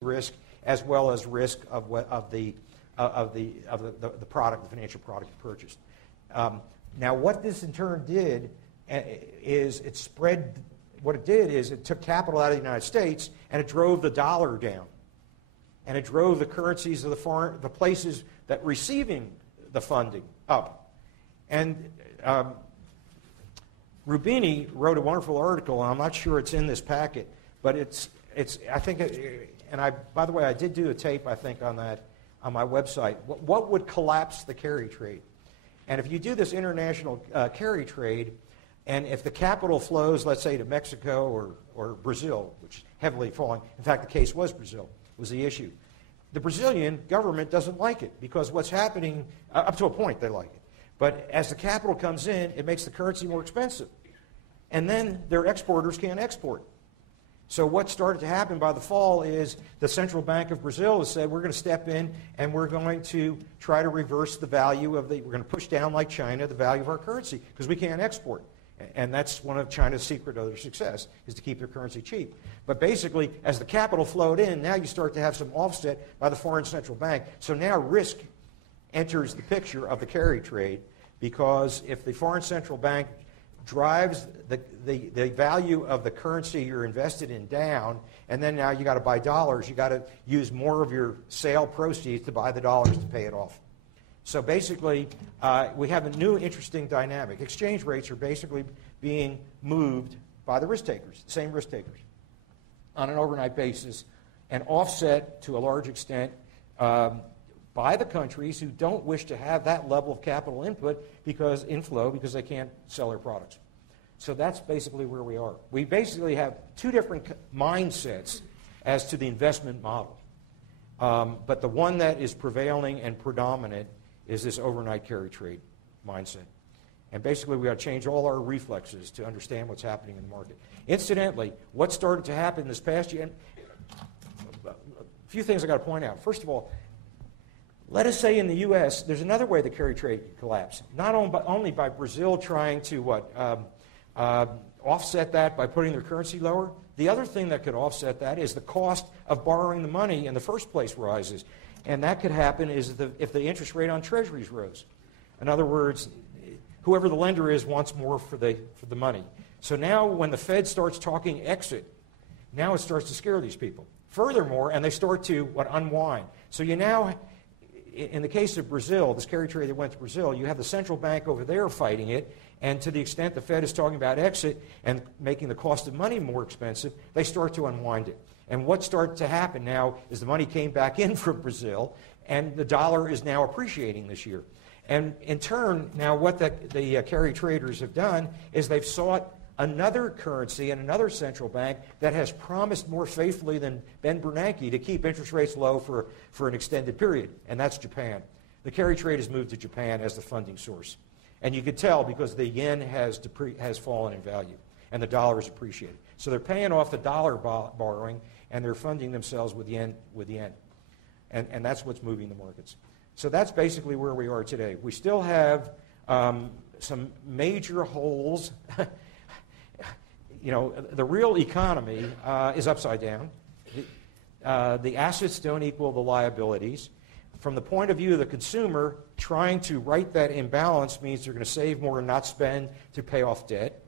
risk as well as risk of the product, the financial product you purchased. Now, what this in turn did is it spread. What it did is it took capital out of the United States and it drove the dollar down, and it drove the currencies of the places that receiving the funding up. And Rubini wrote a wonderful article, and I'm not sure it's in this packet, but I think, by the way, I did do a tape, I think, on that on my website. What would collapse the carry trade? And if you do this international carry trade, and if the capital flows, let's say, to Mexico or Brazil, which is heavily falling, in fact, the case was Brazil, was the issue. The Brazilian government doesn't like it because what's happening, up to a point they like it, but as the capital comes in, it makes the currency more expensive. And then their exporters can't export. So what started to happen by the fall is the Central Bank of Brazil has said, we're going to step in and we're going to try to reverse the value of we're going to push down, like China, the value of our currency because we can't export. And that's one of China's secret of their success, is to keep their currency cheap. But basically, as the capital flowed in, now you start to have some offset by the foreign central bank. So now risk enters the picture of the carry trade, because if the foreign central bank drives the value of the currency you're invested in down, and then now you got to buy dollars, you got to use more of your sale proceeds to buy the dollars to pay it off. So basically, we have a new interesting dynamic. Exchange rates are basically being moved by the risk takers, the same risk takers, on an overnight basis, and offset to a large extent by the countries who don't wish to have that level of capital inflow because they can't sell their products. So that's basically where we are. We basically have two different mindsets as to the investment model. But the one that is prevailing and predominant is this overnight carry trade mindset. And basically, we got to change all our reflexes to understand what's happening in the market. Incidentally, what started to happen this past year, and a few things I got to point out. First of all, let us say in the U.S., there's another way the carry trade could collapse. Not only by Brazil trying to offset that by putting their currency lower. The other thing that could offset that is the cost of borrowing the money in the first place rises. And that could happen if the interest rate on treasuries rose. In other words, whoever the lender is wants more for the money. So now when the Fed starts talking exit, now it starts to scare these people. Furthermore, and they start to unwind. So you now, in the case of Brazil, this carry trade that went to Brazil, you have the central bank over there fighting it, and to the extent the Fed is talking about exit and making the cost of money more expensive, they start to unwind it. And what started to happen now is the money came back in from Brazil, and the dollar is now appreciating this year. And in turn, now what the carry traders have done is they've sought another currency and another central bank that has promised more faithfully than Ben Bernanke to keep interest rates low for an extended period, and that's Japan. The carry trade has moved to Japan as the funding source. And you could tell because the yen has fallen in value, and the dollar is appreciated. So they're paying off the dollar borrowing, and they're funding themselves with yen. And that's what's moving the markets. So that's basically where we are today. We still have some major holes. The real economy is upside down. The assets don't equal the liabilities. From the point of view of the consumer, trying to right that imbalance means they're going to save more and not spend to pay off debt.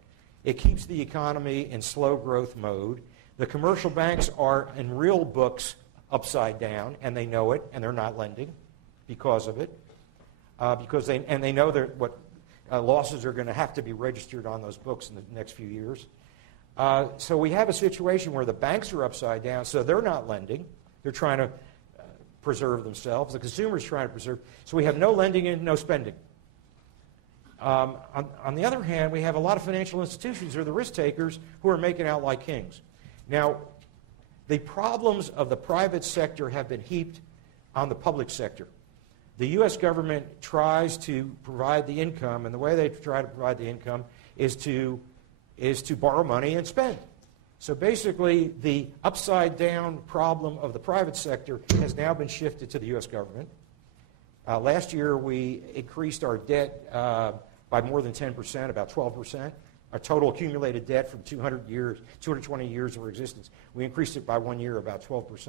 It keeps the economy in slow growth mode. The commercial banks are in real books upside down, and they know it, and they're not lending because of it. They know that what losses are going to have to be registered on those books in the next few years. So we have a situation where the banks are upside down, so they're not lending. They're trying to preserve themselves. The consumer's trying to preserve. So we have no lending and no spending. On the other hand, we have a lot of financial institutions who are the risk takers who are making out like kings. Now, the problems of the private sector have been heaped on the public sector. The U.S. government tries to provide the income, and the way they try to provide the income is to borrow money and spend. So basically, the upside-down problem of the private sector has now been shifted to the U.S. government. Last year, we increased our debt by more than 10%, about 12%. Our total accumulated debt from 220 years of our existence, we increased it by 1 year, about 12%.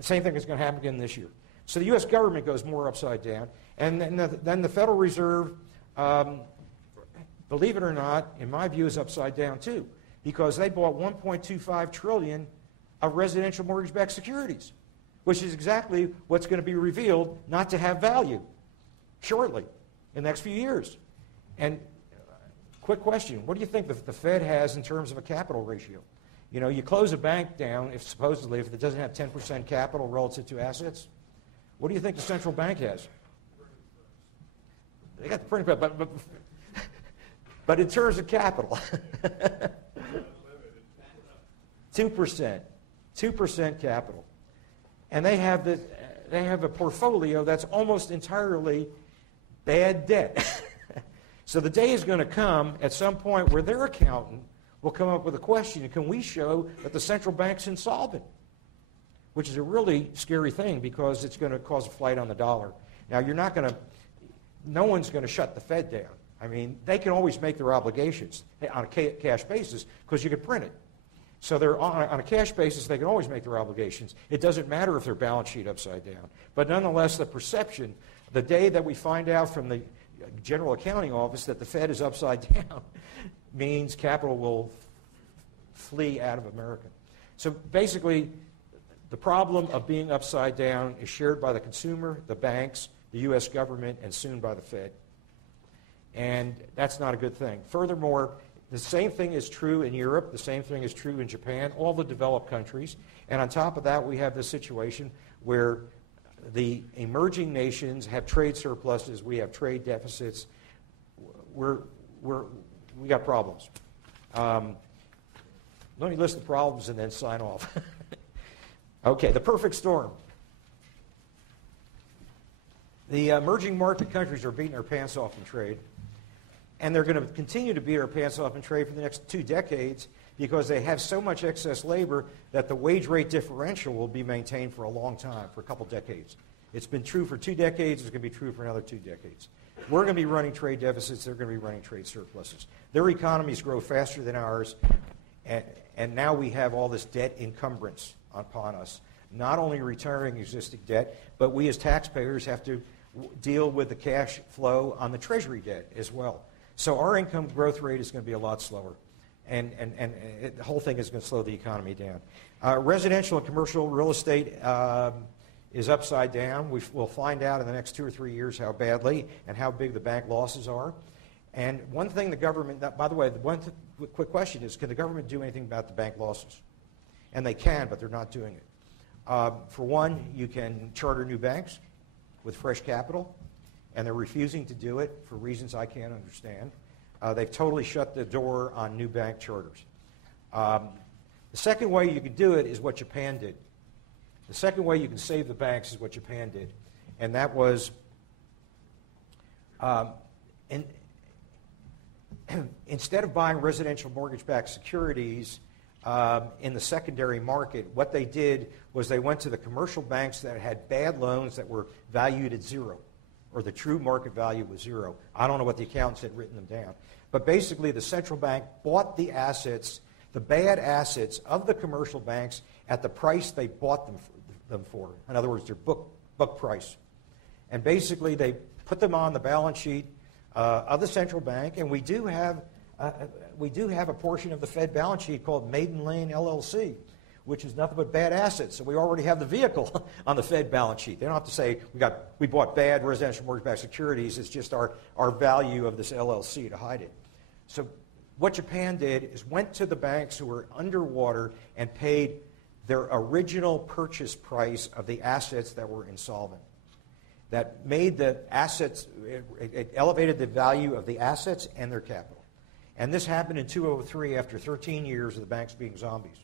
Same thing is going to happen again this year. So the U.S. government goes more upside down. And then the Federal Reserve, believe it or not, in my view, is upside down too, because they bought $1.25 trillion of residential mortgage-backed securities, which is exactly what's going to be revealed not to have value shortly in the next few years. And quick question, what do you think the Fed has in terms of a capital ratio? You know, you close a bank down, if it doesn't have 10% capital relative to assets. What do you think the central bank has? They got the printing press, but in terms of capital, 2% capital, and they have a portfolio that's almost entirely bad debt. So the day is going to come at some point where their accountant will come up with a question: can we show that the central bank's insolvent? Which is a really scary thing, because it's going to cause a flight on the dollar. Now, no one's going to shut the Fed down. I mean, they can always make their obligations on a cash basis because you can print it. So they're on a cash basis, they can always make their obligations. It doesn't matter if their balance sheet upside down. But nonetheless, the perception, the day that we find out from the General Accounting Office that the Fed is upside down, means capital will flee out of America. So basically, the problem of being upside down is shared by the consumer, the banks, the U.S. government, and soon by the Fed. And that's not a good thing. Furthermore, the same thing is true in Europe. The same thing is true in Japan, all the developed countries. And on top of that, we have this situation where the emerging nations have trade surpluses. We have trade deficits. We got problems. Let me list the problems and then sign off. Okay, the perfect storm. The emerging market countries are beating their pants off in trade, and they're going to continue to beat their pants off in trade for the next 2 decades because they have so much excess labor that the wage rate differential will be maintained for a long time, for a couple decades. It's been true for 2 decades. It's going to be true for another 2 decades. We're going to be running trade deficits. They're going to be running trade surpluses. Their economies grow faster than ours, and now we have all this debt encumbrance upon us, not only retiring existing debt, but we as taxpayers have to deal with the cash flow on the Treasury debt as well. So our income growth rate is going to be a lot slower, and the whole thing is going to slow the economy down. Residential and commercial real estate is upside down. We'll find out in the next 2 or 3 years how badly and how big the bank losses are. And one thing the government, by the way, quick question is, can the government do anything about the bank losses? And they can, but they're not doing it. For one, you can charter new banks with fresh capital, and they're refusing to do it for reasons I can't understand. They've totally shut the door on new bank charters. The second way you can do it is what Japan did. The second way you can save the banks is what Japan did, and that was instead of buying residential mortgage-backed securities in the secondary market, what they did was they went to the commercial banks that had bad loans that were valued at 0, or the true market value was 0. I don't know what the accountants had written them down. But basically, the central bank bought the assets, the bad assets of the commercial banks at the price they bought them for. In other words, their book price. And basically, they put them on the balance sheet of the central bank, and we do have a portion of the Fed balance sheet called Maiden Lane LLC, which is nothing but bad assets. So we already have the vehicle on the Fed balance sheet. They don't have to say we bought bad residential mortgage-backed securities. It's just our value of this LLC to hide it. So what Japan did is went to the banks who were underwater and paid their original purchase price of the assets that were insolvent. That made the assets, it elevated the value of the assets and their capital. And this happened in 2003 after 13 years of the banks being zombies.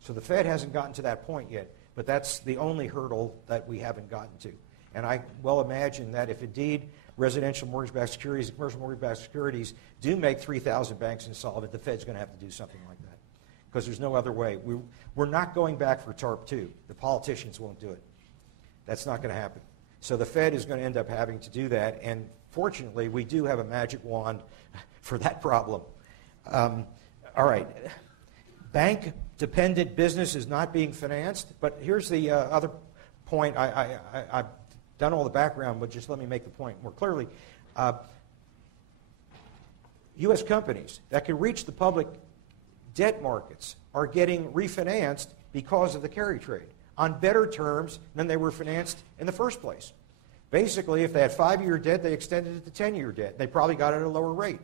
So the Fed hasn't gotten to that point yet, but that's the only hurdle that we haven't gotten to. And I well imagine that if indeed residential mortgage-backed securities and commercial mortgage-backed securities do make 3,000 banks insolvent, the Fed's going to have to do something like that. Because there's no other way. We're not going back for TARP 2. The politicians won't do it. That's not going to happen. So the Fed is going to end up having to do that, and fortunately, we do have a magic wand for that problem. All right. bank-dependent business is not being financed. But here's the other point. I've done all the background, but just let me make the point more clearly. U.S. companies that can reach the public debt markets are getting refinanced because of the carry trade on better terms than they were financed in the first place. Basically, if they had 5-year debt, they extended it to 10-year debt. They probably got it at a lower rate.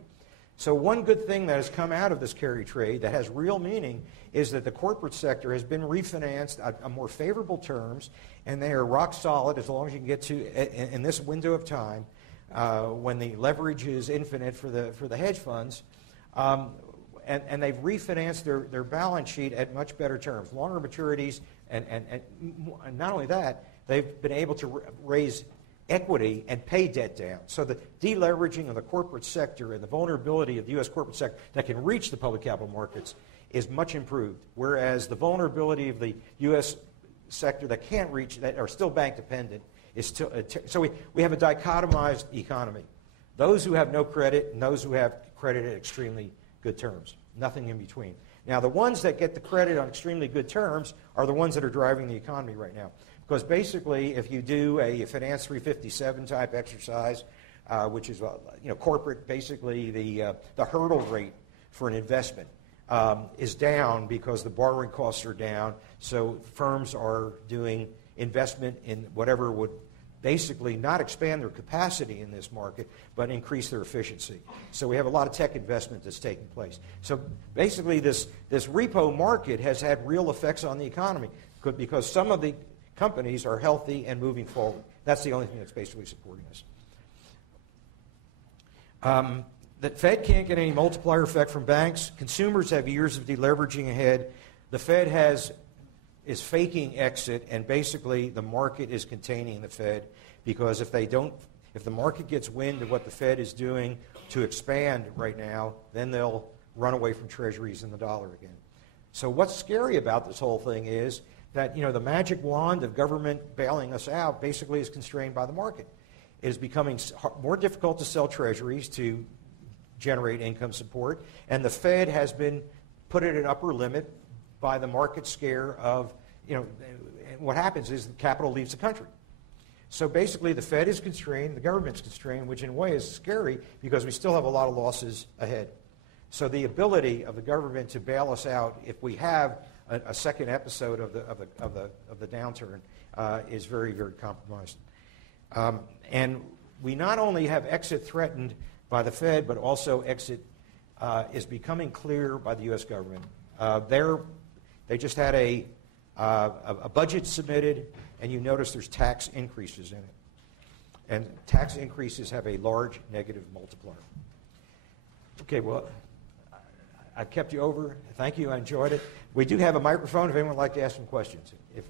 So one good thing that has come out of this carry trade that has real meaning is that the corporate sector has been refinanced at more favorable terms, and they are rock solid as long as you can get to, in this window of time, when the leverage is infinite for the hedge funds, and they've refinanced their balance sheet at much better terms, longer maturities, and not only that, they've been able to raise equity and pay debt down. So the deleveraging of the corporate sector and the vulnerability of the U.S. corporate sector that can reach the public capital markets is much improved, whereas the vulnerability of the U.S. sector that can't reach, that are still bank dependent, is still. So we have a dichotomized economy. Those who have no credit and those who have credit at extremely good terms. Nothing in between. Now, the ones that get the credit on extremely good terms are the ones that are driving the economy right now. Because basically, if you do a Finance 357 type exercise, which is corporate, basically the hurdle rate for an investment is down because the borrowing costs are down. So firms are doing investment in whatever would basically not expand their capacity in this market, but increase their efficiency. So we have a lot of tech investment that's taking place. So basically, this repo market has had real effects on the economy because some of the companies are healthy and moving forward. That's the only thing that's basically supporting us. The Fed can't get any multiplier effect from banks. Consumers have years of deleveraging ahead. The Fed is faking exit, and basically the market is containing the Fed, because if the market gets wind of what the Fed is doing to expand right now, then they'll run away from treasuries and the dollar again. So what's scary about this whole thing is that the magic wand of government bailing us out basically is constrained by the market. It is becoming more difficult to sell treasuries to generate income support, and the Fed has been put at an upper limit by the market scare of, what happens is the capital leaves the country. So basically the Fed is constrained, the government's constrained, which in a way is scary because we still have a lot of losses ahead. So the ability of the government to bail us out if we have a second episode of the downturn is very, very compromised. And we not only have exit threatened by the Fed, but also exit is becoming clear by the U.S. government. They just had a budget submitted, and you notice there's tax increases in it. And tax increases have a large negative multiplier. Okay, well, I kept you over. Thank you. I enjoyed it. We do have a microphone if anyone would like to ask some questions. If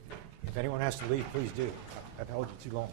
anyone has to leave, please do. I've held you too long.